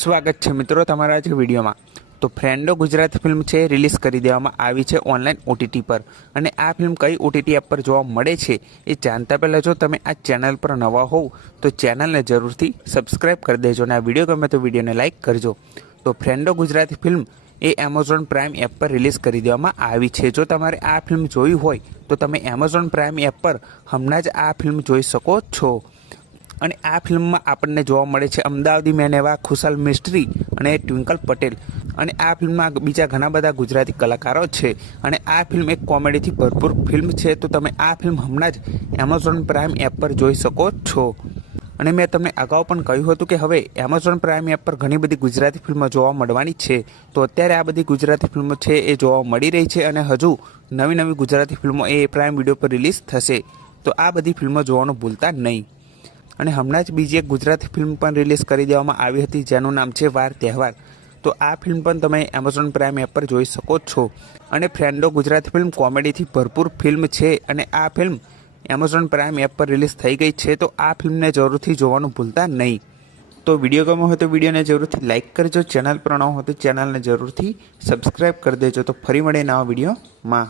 સ્વાગત છે મિત્રો તમારા આજે વિડીયોમાં। તો ફ્રેન્ડો ગુજરાતી ફિલ્મ છે રિલીઝ કરી દેવામાં આવી છે ઓનલાઈન ઓટીટી પર। અને આ ફિલ્મ કઈ ઓટીટી એપ પર જોવા મળે છે એ જાણતા પહેલાં જો તમે આ ચેનલ પર નવા હોવ તો ચેનલને જરૂરથી સબસ્ક્રાઈબ કરી દેજો અને આ વિડીયો ગમે તો વિડીયોને લાઇક કરજો। તો ફ્રેન્ડો ગુજરાતી ફિલ્મ એ એમેઝોન પ્રાઇમ એપ પર રિલીઝ કરી દેવામાં આવી છે। જો તમારે આ ફિલ્મ જોઈ હોય તો તમે એમેઝોન પ્રાઇમ એપ પર હમણાં જ આ ફિલ્મ જોઈ શકો છો। અને આ ફિલ્મમાં આપણને જોવા મળે છે અમદાવાદી મેન એવા ખુશાલ મિસ્ત્રી અને ટ્વિંકલ પટેલ। અને આ ફિલ્મમાં બીજા ઘણા બધા ગુજરાતી કલાકારો છે। અને આ ફિલ્મ એક કોમેડીથી ભરપૂર ફિલ્મ છે। તો તમે આ ફિલ્મ હમણાં જ એમેઝોન પ્રાઇમ એપ પર જોઈ શકો છો। અને મેં તમને અગાઉ પણ કહ્યું હતું કે હવે એમેઝોન પ્રાઇમ એપ પર ઘણી બધી ગુજરાતી ફિલ્મો જોવા મળવાની છે। તો અત્યારે આ બધી ગુજરાતી ફિલ્મો છે એ જોવા મળી રહી છે અને હજુ નવી નવી ગુજરાતી ફિલ્મો એ પ્રાઇમ વિડીયો પર રિલીઝ થશે। તો આ બધી ફિલ્મો જોવાનું ભૂલતા નહીં। અને હમણાં જ બીજી એક ગુજરાતી ફિલ્મ પણ રિલીઝ કરી દેવામાં આવી હતી જેનું નામ છે વાર તહેવાર। તો આ ફિલ્મ પણ તમે એમેઝોન પ્રાઇમ એપ પર જોઈ શકો છો। અને ફ્રેન્ડો ગુજરાતી ફિલ્મ કોમેડીથી ભરપૂર ફિલ્મ છે અને આ ફિલ્મ એમેઝોન પ્રાઇમ એપ પર રિલીઝ થઈ ગઈ છે। તો આ ફિલ્મને જરૂરથી જોવાનું ભૂલતા નહીં। તો વિડીયો ગમ્યો હોય તો વિડીયોને જરૂરથી લાઇક કરજો, ચેનલ પર ન હોય તો ચેનલને જરૂરથી સબસ્ક્રાઈબ કરી દેજો। તો ફરી મળીએ નવા વિડીયોમાં।